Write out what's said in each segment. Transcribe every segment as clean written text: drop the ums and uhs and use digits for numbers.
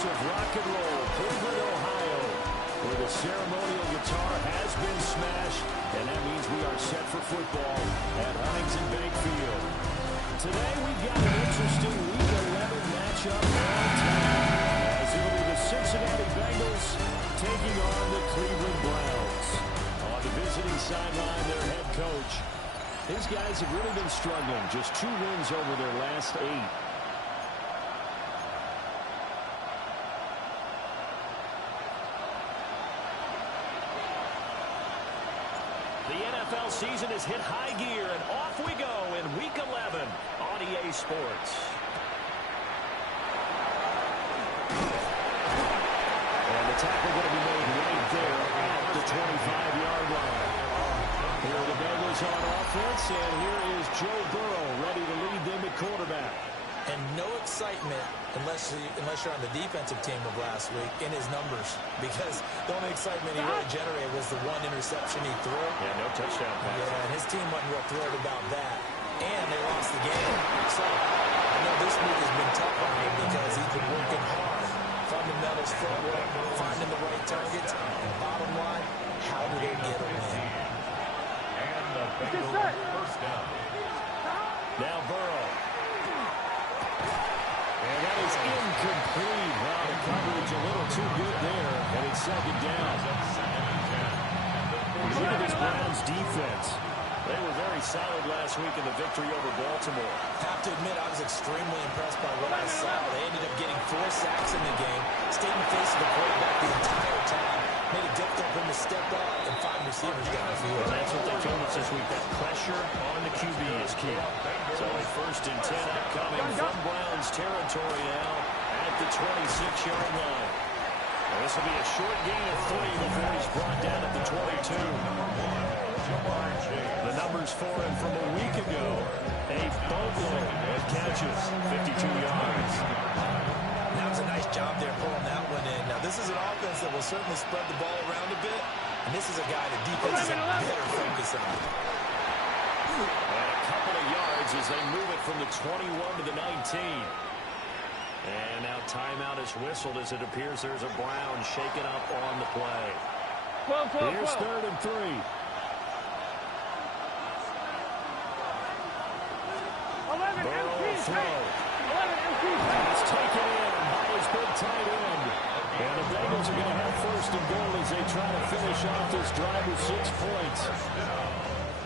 of rock and roll, Cleveland, Ohio, where the ceremonial guitar has been smashed, and that means we are set for football at Huntington Bank Field. Today we've got an interesting Week 11 matchup on tap, as it'll be the Cincinnati Bengals taking on the Cleveland Browns. On the visiting sideline, their head coach. These guys have really been struggling. Just 2 wins over their last 8. The NFL season has hit high gear, and off we go in Week 11 on EA Sports. And the tackle going to be made right there at the 25-yard line. Here are the Bengals on offense, and here is Joe Burrow ready to lead them at quarterback. And no excitement unless you're on the defensive team of last week in his numbers, because the only excitement he really generated was the 1 interception he threw. Yeah, no touchdown pass. Yeah, and his team wasn't real thrilled about that. And they lost the game. So I know this week has been tough on him because he's been working hard. Fundamentals, footwork, finding the right targets. And bottom line, how do they get a win? And the Bengals first down. Now Burrow. And that is incomplete. Wow, the coverage a little too good there. And it's second down. Look at this Browns defense. They were very solid last week in the victory over Baltimore. Have to admit, I was extremely impressed by what I saw. They ended up getting 4 sacks in the game, stayed in face of the quarterback the entire time, made it difficult for him to step up and find receivers down the field. And that's what they told us this week, that pressure on the QB is key. So a 1st and 10 upcoming from Browns territory now at the 26-yard line. And this will be a short gain of 3 before he's brought down at the 22. The numbers for him from a week ago, a boatload of catches, 52 yards. That was a nice job there pulling that one in. Now, this is an offense that will certainly spread the ball around a bit, and this is a guy that defenses have better focus on. And a couple of yards as they move it from the 21 to the 19. And now timeout is whistled as it appears there's a Brown shaken up on the play. Here's 3rd and 3. Burrow will throw. It's taken in by his big tight end. And the Bengals are going to have 1st and goal as they try to finish off this drive with 6 points.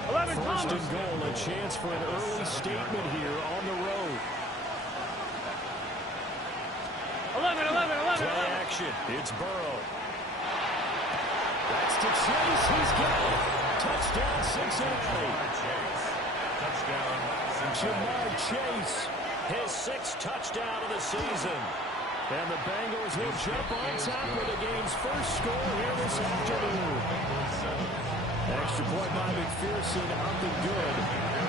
1st and goal, a chance for an early statement here on the road. 11. Play action. It's Burrow. That's to Chase. He's got it. Touchdown, Cincinnati. Touchdown, Jamar Chase, his 6th touchdown of the season. And the Bengals will jump on top of the game's first score here this afternoon. Extra point by McPherson, up and good.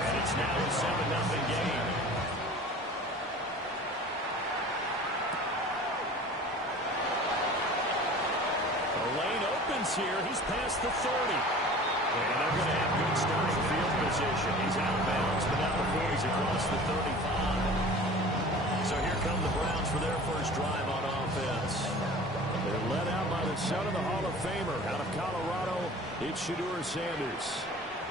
And it's now a 7-0 game. The lane opens here. He's past the 30. And they're going to have good starting field position. He's out of bounds, but not before he's across the 35. So here come the Browns for their first drive on offense. They're led out by the son of the Hall of Famer. Out of Colorado, it's Shedeur Sanders.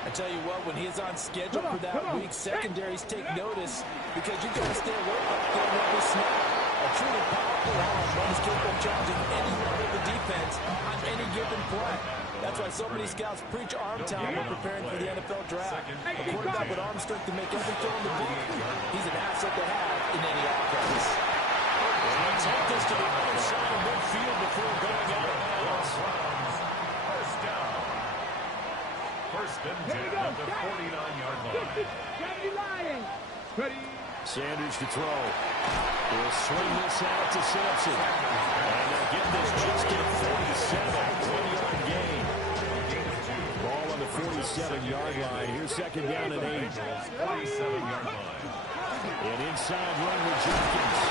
I tell you what, when he's on schedule for that week, secondaries take notice because you've got to stay alert on every snap. A truly powerful arm runs capable of challenging any member of the defense on any given play. That's why so many scouts preach arm talent when preparing for the NFL draft. A quarterback with arm strength to make every throw in the book. He's an asset to have in any offense. He'll take this to the other side of midfield before going out of bounds. First down. 1st and 10 at the 49-yard line. Sanders to throw. He'll swing this out to Sampson. And they'll get this just at 47. 1-yard gain. Ball on the 47-yard line. Here's 2nd down and 8. 47-yard line. An inside run with Jenkins.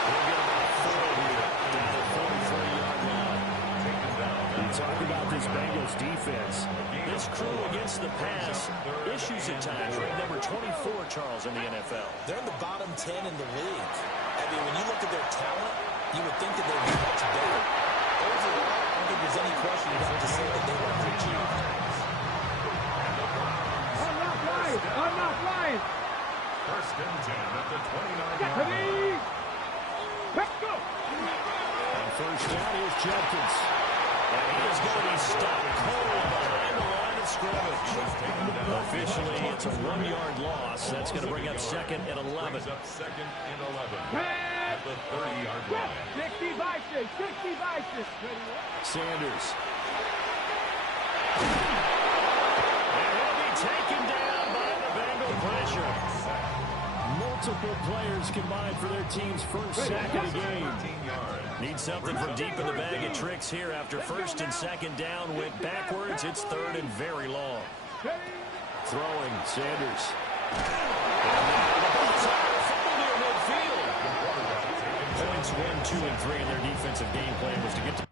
He'll get about 4 here. Down the 43-yard line. You talk about this Bengals defense. This crew against the pass, issues at times. Ranked number 24, Charles, in the NFL. They're in the bottom 10 in the league. I mean, when you look at their talent, You would think that they'd be much better. Overall, I don't think there's any question you'd have to say that they were underachieved. I'm not flying. First and 10 at the 29-yard line. Let's go. On first down, here's Jenkins. And he is going to be stopped cold behind the line of scrimmage. Officially, it's a 1-yard loss. That's going to bring up second and 11. Brings up second and 11 at the 30-yard line. 60 vices. Sanders. And he'll be taken down by the Bengal pressure. Multiple players combined for their team's first sack of the game. Need something from deep in the bag of tricks here after first and second down went backwards. It's third and very long. Throwing, Sanders. And now the ball's out of fumble near midfield. Points 1, 2, and 3 in their defensive game plan was to get to.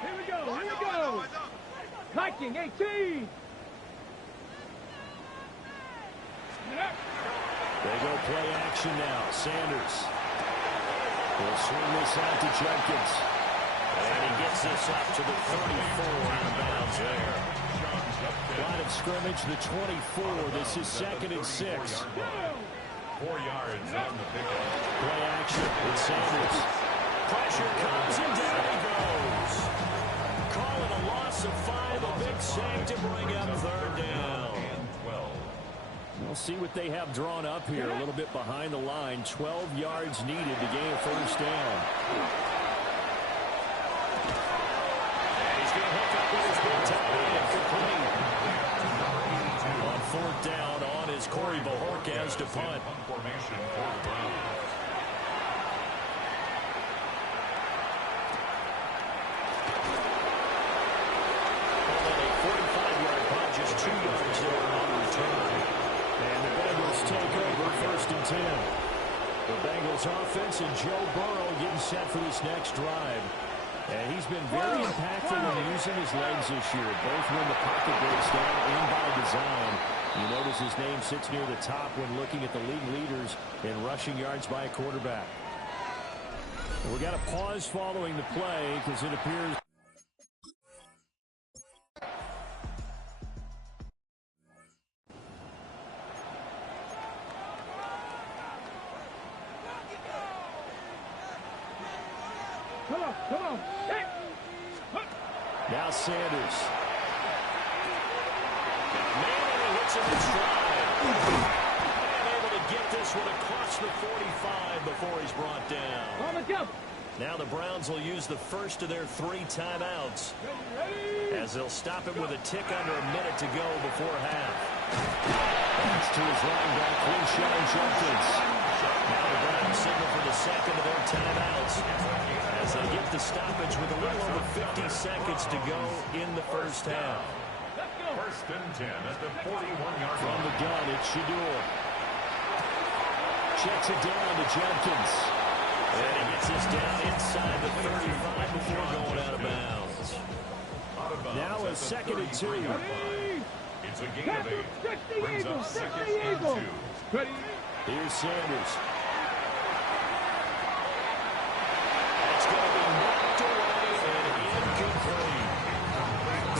Here we go. Viking 18. They go play action now. Sanders. He'll swing this out to Jenkins. And he gets this up to the 34 out of bounds there. Line of scrimmage, the 24. This is second and 6. 4 yards on the pickup. Play action with Sanders. Pressure comes and down he goes. Call it a loss of 5. A big sack to bring up third down. And 12. We'll see what they have drawn up here. A little bit behind the line. 12 yards needed to gain a first down. And he's going to hook up with his big tight end. Complete. On fourth down on is Corey Bajorquez to punt. Formation for the Browns. A 45-yard punt, just 2 yards there on return. And the Bengals take over first and 10. The Bengals offense and Joe Burrow getting set for this next drive. And he's been very impactful in using his legs this year, both when the pocket breaks down and by design. You notice his name sits near the top when looking at the league leaders in rushing yards by a quarterback. We got a pause following the play because it appears Come on. Hey. now Sanders. Man, he hits him in stride. And able to get this one across the 45 before he's brought down. Now the Browns will use the first of their 3 timeouts as they'll stop it with a tick under a minute to go before half. Pass to his running back, Quinshon Jenkins. Now the Browns signal for the second of their timeouts as they get the stoppage with a little over 50 seconds to go in the first half. First and 10 at the 41-yard From line. the gun, it's Shador. Checks it down to Jenkins. And he gets this down inside the 35 before going out of bounds. Out of bounds Now a at the second and 2. 33-yard line. It's a gain of 8. Brings up second and 2. Here's Sanders. It's going to be knocked away and incomplete.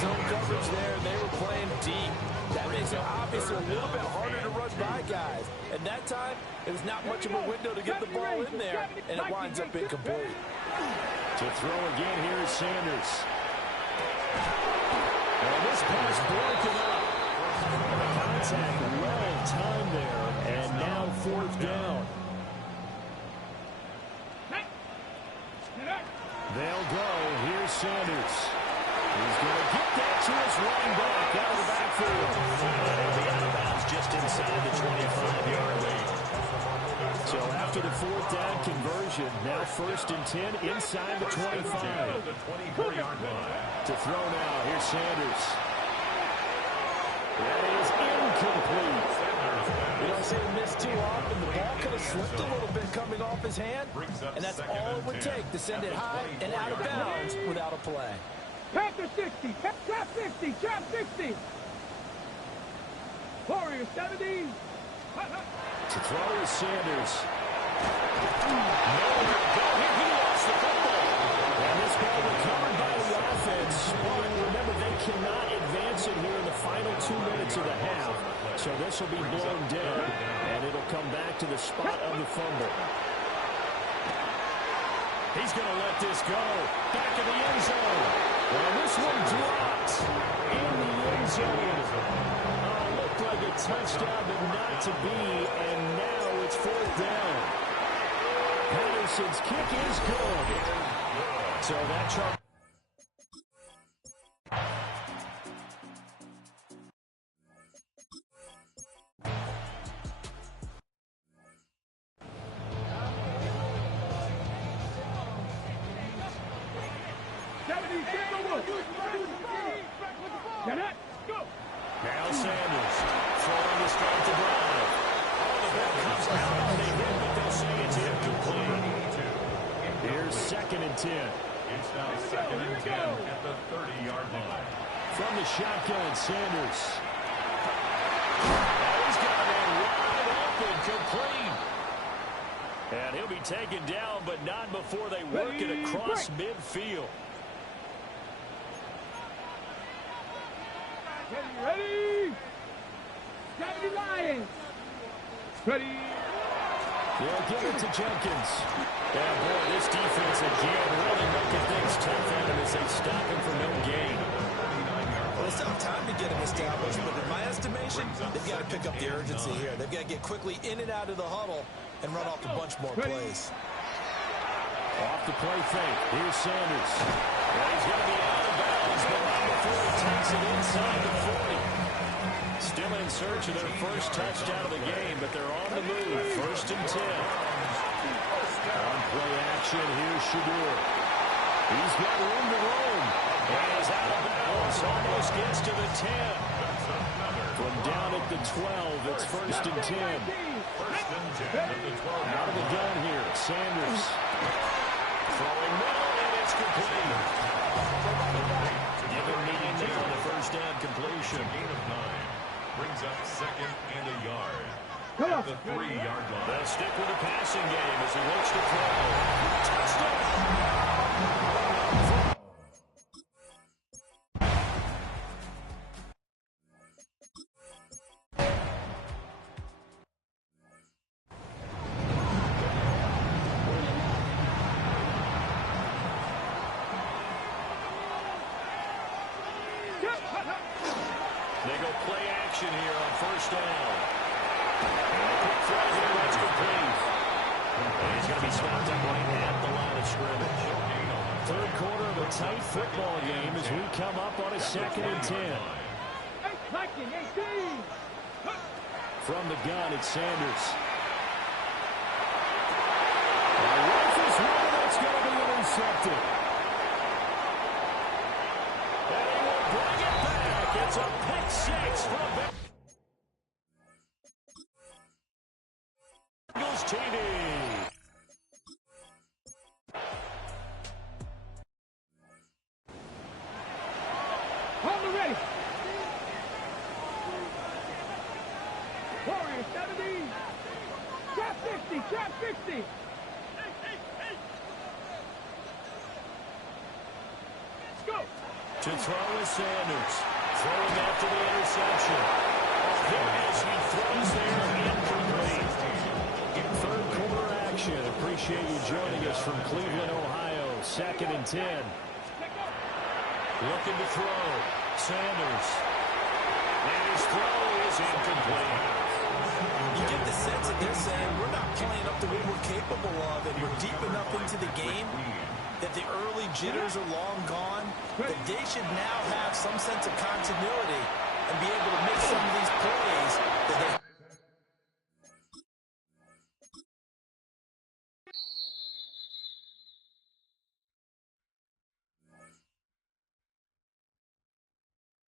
Zone coverage there, and they were playing deep. That makes it obviously a little bit harder to run by guys. And that time, it was not much of a window to get the ball in there, and it winds up incomplete. To throw again, here is Sanders. And this pass broken up. Contact well timed there, and now fourth down. They'll go. Here's Sanders. He's going to get that to his running back out of the backfield. And he'll be out of bounds just inside the 25-yard line. So after the fourth down conversion, now first and 10 inside the 25. The 24-yard line. To throw now, here's Sanders. That is incomplete. You don't see him miss too often. The ball could have slipped a little bit coming off his hand, and that's all it would take to send it high and out of bounds without a play. Panther 60, trap 50, trap 60. Warrior 70. To throw is Sanders. Nowhere to go. He lost the football. And this ball recovered by the offense. Well, remember, they cannot advance it here in the final 2 minutes of the half. So this will be blown dead, and it'll come back to the spot of the fumble. He's going to let this go. Back in the end zone. And this one dropped in the end zone. Looked like a touchdown, but not to be, and now it's 4th down. Patterson's kick is good. So that charge. Now Sanders throwing to start the drive. The ball comes out. They hit, but they'll say it's incomplete. Here's 2nd and 10. It's now 2nd and 10 at the 30-yard line. From the shotgun, Sanders. He's got it wide open, complete. And he'll be taken down, but not before they work it across midfield. Ready? 70 Lions. Ready? They'll give it to Jenkins. And boy, this defense again really making things tough on him as they stop him for no gain. Well, it's not time to get him established, but in my estimation, they've got to pick up the urgency here. They've got to get quickly in and out of the huddle and run off a bunch more plays. Off the play fake. Here's Sanders. And he's going to be out of bounds, but not before he takes it inside the 40. Still in search of their first touchdown of the game, but they're on the move. 1st and 10. On play action, here's Shadur. He's got room to roam. And he's out of bounds. Almost gets to the 10. From down at the 12, it's 1st and 10. 1st and 10 at the 12. Out of the gun here, Sanders. Throwing middle, and it's complete. Given meeting there on the 1st down completion. Gain of 9. Brings up 2nd and a yard. Come on. At the 3-yard line. They'll stick with the passing game as he looks to throw. Touchdown! They go play action here on 1st down. Quick throw here, that's complete. And he's going to be stopped up right at the line of scrimmage. 3rd quarter of a tight football game as we come up on a 2nd and 10. From the gun, it's Sanders. And rifles one, that's going to be intercepted. And he will bring it back. It's a pick 6 from Bengals TV. On the ready. Warrior 70. Trap 50, trap 50. Let's go. To throw is Sanders. Throwing after the interception. As he throws there, incomplete. 3rd quarter action. Appreciate you joining us from Cleveland, Ohio. 2nd and 10. Looking to throw. Sanders. And his throw is incomplete. You get the sense that they're saying we're not playing up to what we're capable of, and we're deep enough into the game that the early jitters are long gone, that they should now have some sense of continuity and be able to make some of